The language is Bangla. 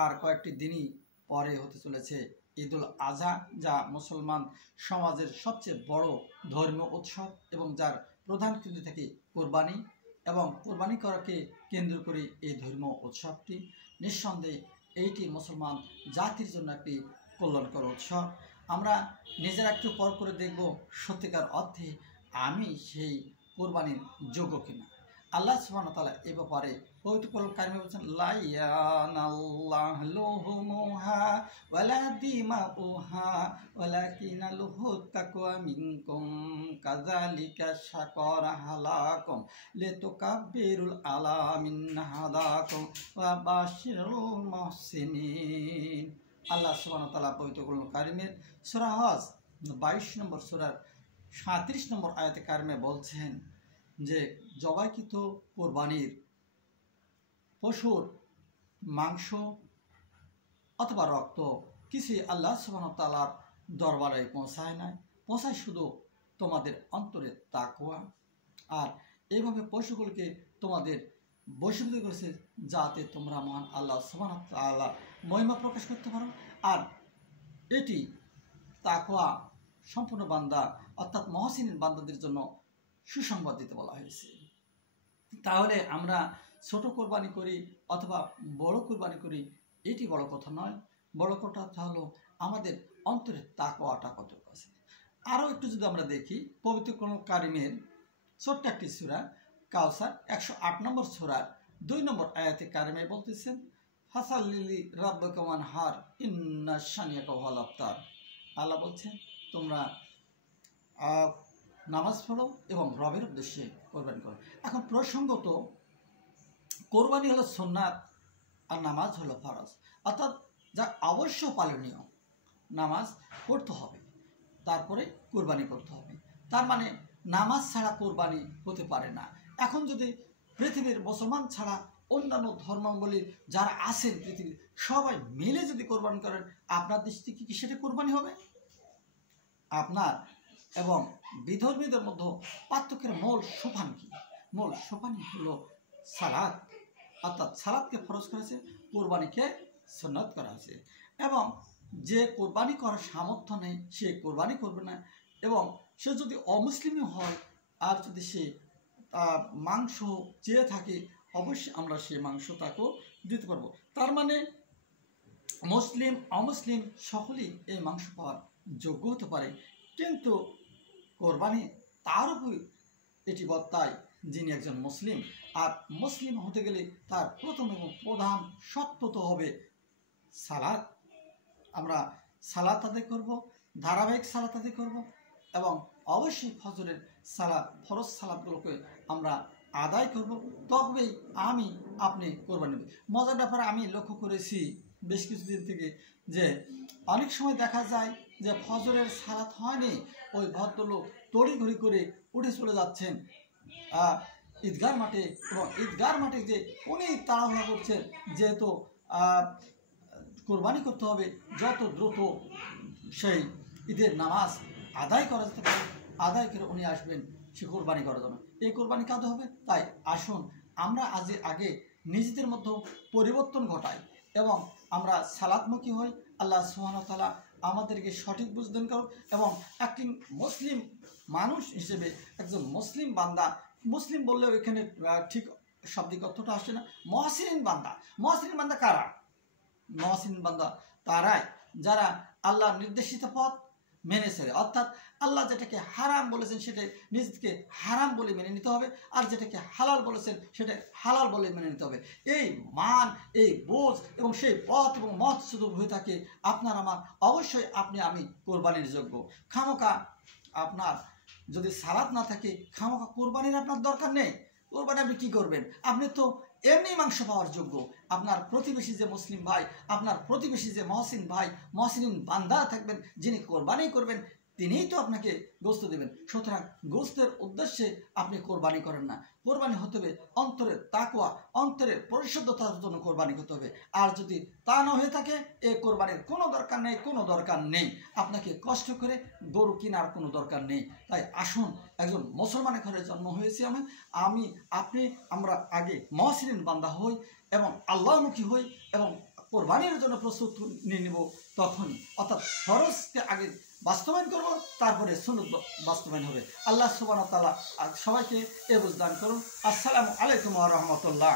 আর কয়েকটি দিনই পরে হতে চলেছে ঈদুল আজহা, যা মুসলমান সমাজের সবচেয়ে বড় ধর্মীয় উৎসব এবং যার প্রধান কেন্দ্র থেকে কোরবানি এবং কোরবানি করাকে কেন্দ্র করে এই ধর্মীয় উৎসবটি। নিঃসন্দেহে এইটি মুসলমান জাতির জন্য একটি কল্যাণকর উৎসব। আমরা নিজেরা একটু পর করে দেখব সত্যিকার অর্থে আমি সেই কোরবানির যোগ্য কিনা। আল্লাহ সুবহানাহু ওয়া তাআলা এ ব্যাপারে পবিত্র কোরআন কারিমে বলেছেন, লা ইয়ানাল্লাহু লুহুমুহা ওয়ালা দিমাউহা ওয়ালাকিনাল্লাহু তাকওয়া মিনকুম কাযালিকা শাকারা হালাকুম লিতুকাব্বিরুল আলা মিন হাদাকুম ওয়া বাশিরুল মুহসিনিন। আল্লাহ সুবহানাহু ওয়া তাআলা পবিত্র কোরআন কারিমের সূরা হজ 22 নম্বর সূরার 37 নম্বর আয়াতে কারিমে বলছেন যে জবাইকৃত কোরবানির পশুর মাংস অথবা রক্ত কিছুই আল্লাহ সুবহানাহু ওয়া তাআলার দরবারে পৌঁছায় না, পৌঁছায় শুধু তোমাদের অন্তরে তাকওয়া। আর এইভাবে পশুগুলোকে তোমাদের বশীভূত করেছে যাতে তোমরা মহান আল্লাহ সুবহানাহু ওয়া তাআলা মহিমা প্রকাশ করতে পারো। আর এটি তাকওয়া সম্পূর্ণ বান্দা অর্থাৎ মহসিন বান্দাদের জন্য সুসংবাদ দিতে বলা হয়েছে। তাহলে আমরা ছোট কোরবানি করি অথবা বড় কোরবানি করি, এটি বড় কথা নয়। বড় কথা হলো আমাদের অন্তরের তাকওয়াটা কতটুকু আছে। আরও একটু যদি আমরা দেখি পবিত্র কোরআন কারিমের ছোট্ট একটি সূরা কাউসার 108 নম্বর সূরার 2 নম্বর আয়াতে কারিমে বলতেছেন, ফাসাল্লি রাব্বিকা ওয়ানহার ইন্না শানিয়াকা হুয়াল আবতার। আল্লাহ বলছেন তোমরা নামাজ পড়ো এবং রবের উদ্দেশ্যে কোরবানি করো। এখন প্রসঙ্গত কোরবানি হলো সুন্নাত আর নামাজ হলো ফরজ, অর্থাৎ যা অবশ্য পালনীয়। নামাজ পড়তে হবে, তারপরে কোরবানি করতে হবে। তার মানে নামাজ ছাড়া কোরবানি হতে পারে না। এখন যদি পৃথিবীর মুসলমান ছাড়া অন্যান্য ধর্মাবলীর যারা আছেন পৃথিবীর সবাই মিলে যদি কোরবানি করেন, আপনার দৃষ্টিতে কি সেটা কোরবানি হবে? আপনার এবং বিধর্মীদের মধ্যে পার্থক্যের মূল সোপান কি? মূল সোপানই হলো সালাত, অর্থাৎ সালাতকে ফরজ করেছে, কোরবানিকে সুন্নাত করা হয়েছে। এবং যে কোরবানি করার সামর্থ্য নেই সে কোরবানি করবে না, এবং সে যদি অমুসলিমই হয় আর যদি সে মাংস চেয়ে থাকে, অবশ্যই আমরা সে মাংস তাকেও দিতে পারবো। তার মানে মুসলিম অমুসলিম সকলেই এই মাংস পাওয়ার যোগ্য হতে পারে, কিন্তু কোরবানি তার উপর এটি বর্তায় যিনি একজন মুসলিম। আর মুসলিম হতে গেলে তার প্রথম এবং প্রধান শর্ত তো হবে সালাত। আমরা সালাত আদায় করব, ধারাবাহিক সালাত আদায় করব, এবং অবশ্যই ফজরের সালাত ফরজ সালাতগুলোকে আমরা আদায় করব, তবেই আমি আপনি কোরবানি দেব। মজার ব্যাপারে আমি লক্ষ্য করেছি বেশ কিছুদিন থেকে যে অনেক সময় দেখা যায় যে ফজরের সালাত হয়নি, ওই ভদ্রলোক তড়িঘড়ি করে উঠে চলে যাচ্ছেন ঈদগাহ মাঠে, এবং ঈদগাহ মাঠে যে উনি তাড়াহুড়া করছেন যেহেতু কোরবানি করতে হবে, যত দ্রুত সেই ঈদের নামাজ আদায় করা যেতে পারে, আদায় করে উনি আসবেন সে কোরবানি করার জন্য। এই কোরবানি কাঁদতে হবে। তাই আসুন আমরা আগে নিজেদের মধ্যে পরিবর্তন ঘটাই এবং আমরা সালাতমুখী হই। আল্লাহ সুবহানাহু ওয়া তাআলা আমাদেরকে সঠিক বুঝ দান করুন, এবং একটি মুসলিম মানুষ হিসেবে একজন মুসলিম বান্দা, মুসলিম বললেও এখানে ঠিক শাব্দিক অর্থটা আসে না। মুহসিন বান্দা, মুহসিন বান্দা কারা? মুহসিন বান্দা তারাই যারা আল্লাহ নির্দেশিত পথ মেনে চলে, অর্থাৎ আল্লাহ যেটাকে হারাম বলেছেন সেটা নিজেকে হারাম বলে মেনে নিতে হবে, আর যেটাকে হালাল বলেছেন সেটা হালাল বলে মেনে নিতে হবে। এই মান, এই বোঝ এবং সেই পথ এবং মত শুধু হয়ে থাকে আপনার আমার, অবশ্যই আপনি আমি কোরবানির যোগ্য। খামোকা আপনার যদি সালাত না থাকে, খামোকা কোরবানির আপনার দরকার নেই। কোরবানি আপনি কী করবেন? আপনি তো এমনি মাংস পাওয়ার যোগ্য। আপনার প্রতিবেশী যে মুসলিম ভাই, আপনার প্রতিবেশী যে মহসিন ভাই, মহসিন বান্দা থাকবেন, যিনি কোরবানি করবেন, তিনিই তো আপনাকে গোস্ত দেবেন। সুতরাং গোস্তের উদ্দেশ্যে আপনি কোরবানি করেন না। কোরবানি হতে হবে অন্তরের তাকওয়া, অন্তরের পরিশুদ্ধতার জন্য কোরবানি করতে হবে। আর যদি তা না হয়ে থাকে, এ কোরবানির কোনো দরকার নেই, কোনো দরকার নেই। আপনাকে কষ্ট করে গরু কেনার কোনো দরকার নেই। তাই আসুন, একজন মুসলমানের ঘরে জন্ম হয়েছি আপনি আমরা আগে মহসিন বান্দা হই এবং আল্লাহমুখী হই এবং কোরবানির জন্য প্রস্তুত নিয়ে নেব, তখন অর্থাৎ ফরজকে আগে বাস্তবায়ন করব, তারপরে সুন্নত বাস্তবায়ন হবে। আল্লাহ সুবহানাহু ওয়া তাআলা সবাইকে এ বুঝ দান করুন। আসসালামু আলাইকুম ওয়া রাহমাতুল্লাহ।